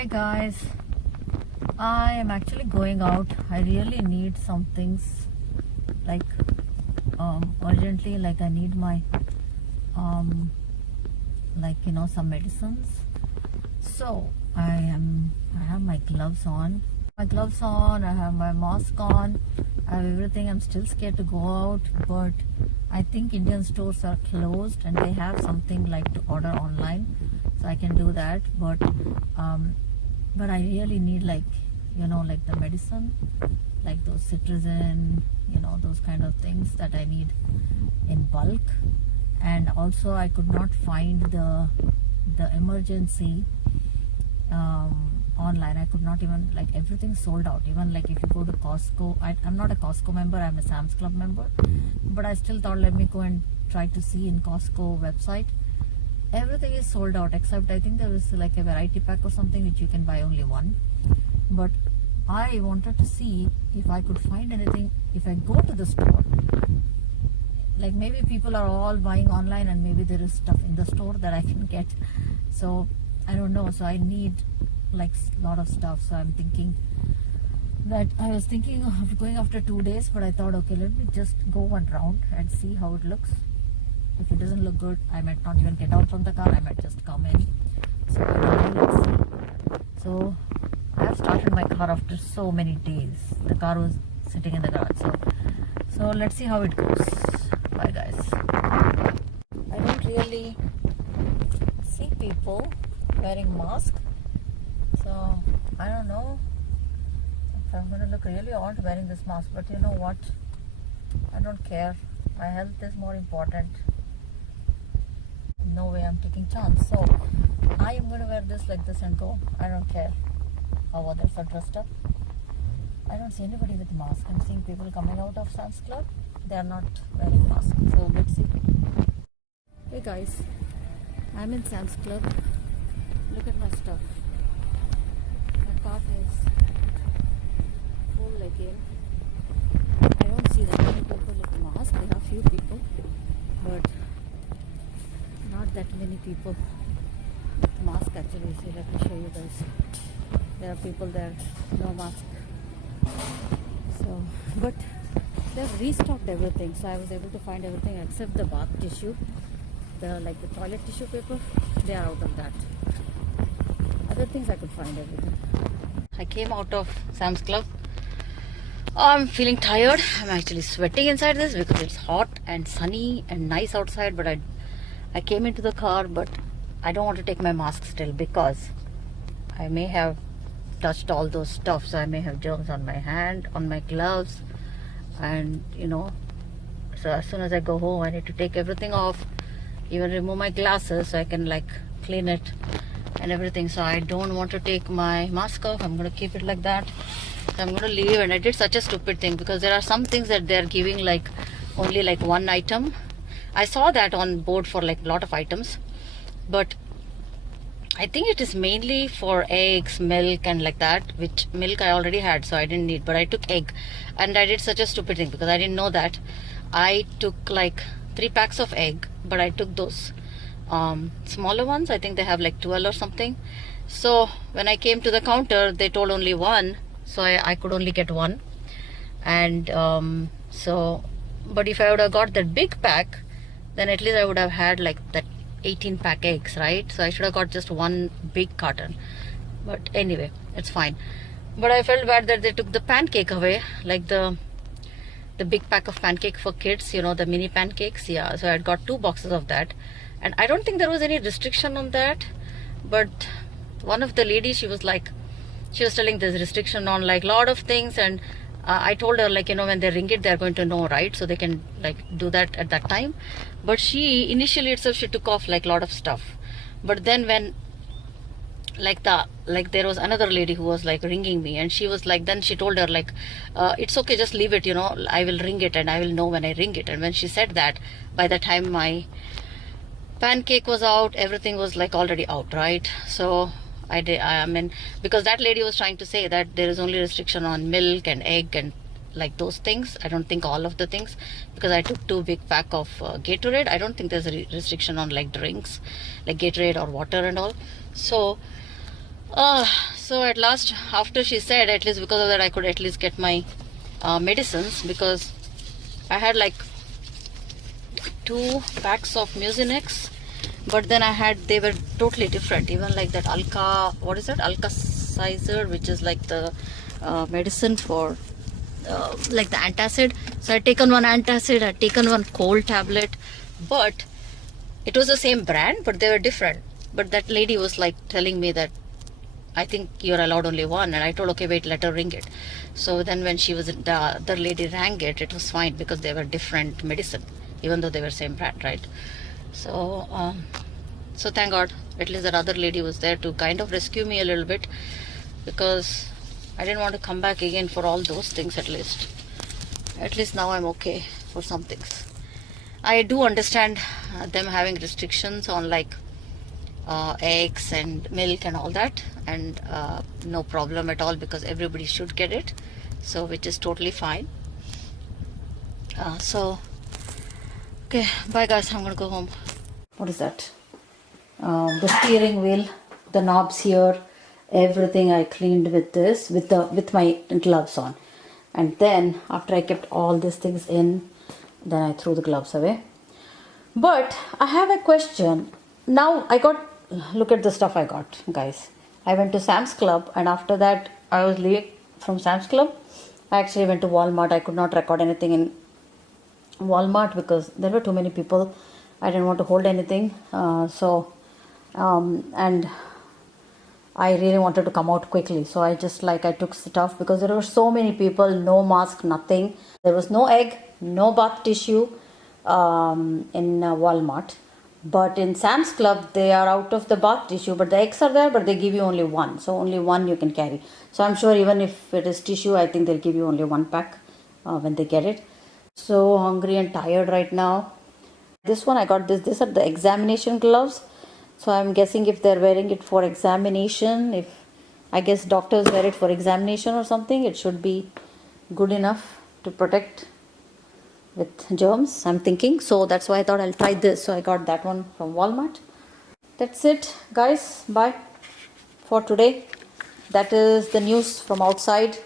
Hey guys, I am actually going out. I really need some things like urgently. Like I need my some medicines. So I have my gloves on. I have my mask on. I have everything. I'm still scared to go out, but I think Indian stores are closed and they have something like to order online, so I can do that. But I really need like the medicine, like those citizen, those kind of things that I need in bulk. And also I could not find the emergency online. I could not even, like, everything sold out. Even like if you go to Costco, I'm not a Costco member, I'm a Sam's Club member, but I still thought let me go and try to see in Costco website. Everything is sold out except I think there is like a variety pack or something which you can buy only one. But I wanted to see if I could find anything if I go to the store. Like maybe people are all buying online and maybe there is stuff in the store that I can get. So I don't know. So I need like a lot of stuff. So I'm thinking that I was thinking of going after 2 days, but I thought, okay, let me just go one round and see how it looks. If it doesn't look good, I might not even get out from the car. I might just come in. So let's see. So I have started my car after so many days. The car was sitting in the garage. So let's see how it goes. Bye guys. I don't really see people wearing masks. So I don't know if I'm going to look really odd wearing this mask. But you know what? I don't care. My health is more important. No way I'm taking chance. So I am going to wear this like this and go. I don't care how others are dressed up. I don't see anybody with mask. I'm seeing people coming out of Sam's Club. They are not wearing masks. So let's see. Hey guys, I'm in Sam's Club. Look at my stuff. My cart is full again. I don't see that many people with masks. There are few people, but not that many people with mask actually. See, let me show you guys. There are people there, no mask. So, but they've restocked everything. So I was able to find everything except the bath tissue, the toilet tissue paper. They are out of that. Other things I could find everything. I came out of Sam's Club. I'm feeling tired. I'm actually sweating inside this because it's hot and sunny and nice outside. But I came into the car, but I don't want to take my mask still because I may have touched all those stuff. So I may have germs on my hand, on my gloves, and so as soon as I go home I need to take everything off, even remove my glasses so I can like clean it and everything. So I don't want to take my mask off. I'm going to keep it like that. So I'm going to leave. And I did such a stupid thing because there are some things that they're giving like only like one item. I saw that on board for like a lot of items, but I think it is mainly for eggs, milk and like that, which milk I already had, so I didn't need. But I took egg and I did such a stupid thing because I didn't know that. I took like 3 packs of egg, but I took those smaller ones. I think they have like 12 or something. So when I came to the counter, they told only one. So I could only get one. And but if I would have got that big pack, then at least I would have had like that 18 pack eggs, right? So I should have got just one big carton. But anyway, it's fine. But I felt bad that they took the pancake away, like the big pack of pancake for kids, the mini pancakes. Yeah, so I had got 2 boxes of that. And I don't think there was any restriction on that. But one of the ladies, she was telling there's restriction on like a lot of things. And I told her like, when they ring it, they're going to know, right? So they can like do that at that time. But she initially itself, she took off like a lot of stuff. But then when there was another lady who was like ringing me, and she was like, then she told her like, it's okay, just leave it, I will ring it and I will know when I ring it. And when she said that, by the time my pancake was out, everything was like already out, right? So I mean, because that lady was trying to say that there is only restriction on milk and egg and like those things. I don't think all of the things, because I took 2 big pack of Gatorade. I don't think there's a restriction on like drinks like Gatorade or water and all. So So at last, after she said, at least because of that, I could at least get my medicines, because I had like 2 packs of Mucinex, but then they were totally different. Even like that what is that? Alka-Sizer, which is like the medicine for like the antacid. So I'd taken one antacid, I'd taken one cold tablet, but it was the same brand, but they were different. But that lady was like telling me that I think you're allowed only one, and I told, okay, wait, let her ring it. So then when the other lady rang it, it was fine because they were different medicine, even though they were same brand, right? So so thank God, at least that other lady was there to kind of rescue me a little bit, because I didn't want to come back again for all those things. At least now I'm okay for some things. I do understand them having restrictions on like eggs and milk and all that, and no problem at all, because everybody should get it, so which is totally fine. So okay, bye guys, I'm gonna go home. What is that? The steering wheel, the knobs here, everything I cleaned with this, with my gloves on. And then after I kept all these things in, then I threw the gloves away. But I have a question. Now look at the stuff I got, guys. I went to Sam's Club, and after that I was leaving from Sam's Club. I actually went to Walmart. I could not record anything in Walmart because there were too many people. I didn't want to hold anything. And I really wanted to come out quickly. So I took stuff because there were so many people, no mask, nothing. There was no egg, no bath tissue in Walmart. But in Sam's Club, they are out of the bath tissue, but the eggs are there, but they give you only one. So only one you can carry. So I'm sure even if it is tissue, I think they'll give you only 1 pack when they get it. So hungry and tired right now. This one I got these are the examination gloves. So I'm guessing if they're wearing it for examination, if I guess doctors wear it for examination or something, it should be good enough to protect with germs, I'm thinking. So that's why I thought I'll try this. So I got that one from Walmart. That's it, guys. Bye for today. That is the news from outside.